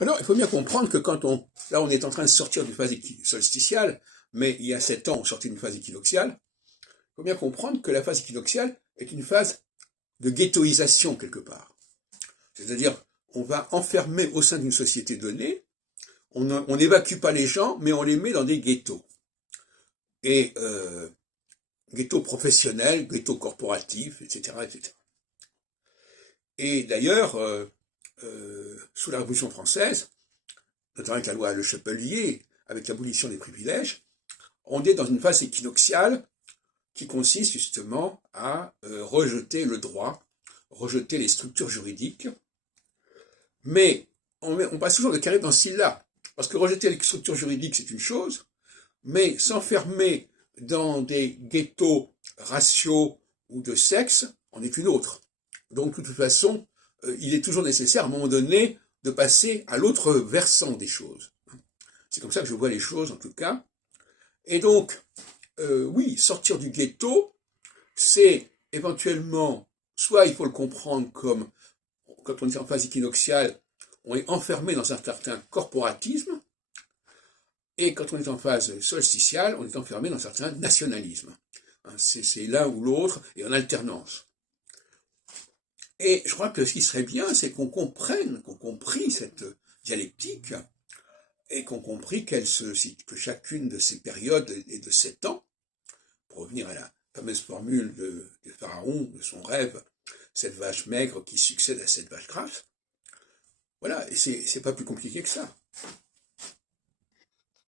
Alors, il faut bien comprendre que là, on est en train de sortir d'une phase solsticiale, mais il y a 7 ans, on sortait d'une phase équinoxiale. Il faut bien comprendre que la phase équinoxiale est une phase de ghettoisation quelque part. C'est-à-dire, on va enfermer au sein d'une société donnée, on n'évacue pas les gens, mais on les met dans des ghettos. Et ghettos professionnels, ghettos corporatifs, etc., etc. Et d'ailleurs, sous la Révolution française, notamment avec la loi Le Chapelier, avec l'abolition des privilèges, on est dans une phase équinoxiale qui consiste justement à rejeter le droit, rejeter les structures juridiques, mais on passe toujours de carré dans ce style-là, parce que rejeter les structures juridiques, c'est une chose, mais s'enfermer dans des ghettos raciaux ou de sexe, en est une autre. Donc, de toute façon, il est toujours nécessaire, à un moment donné, de passer à l'autre versant des choses. C'est comme ça que je vois les choses, en tout cas. Et donc, oui, sortir du ghetto, c'est éventuellement, soit il faut le comprendre comme, quand on est en phase équinoxiale, on est enfermé dans un certain corporatisme, et quand on est en phase solsticiale, on est enfermé dans un certain nationalisme. C'est l'un ou l'autre, et en alternance. Et je crois que ce qui serait bien, c'est qu'on comprenne, qu'on comprenne cette dialectique, et qu'on comprenne que chacune de ces périodes est de 7 ans, pour revenir à la fameuse formule du pharaon, de son rêve, cette vache maigre qui succède à cette vache grasse. Voilà, et c'est pas plus compliqué que ça.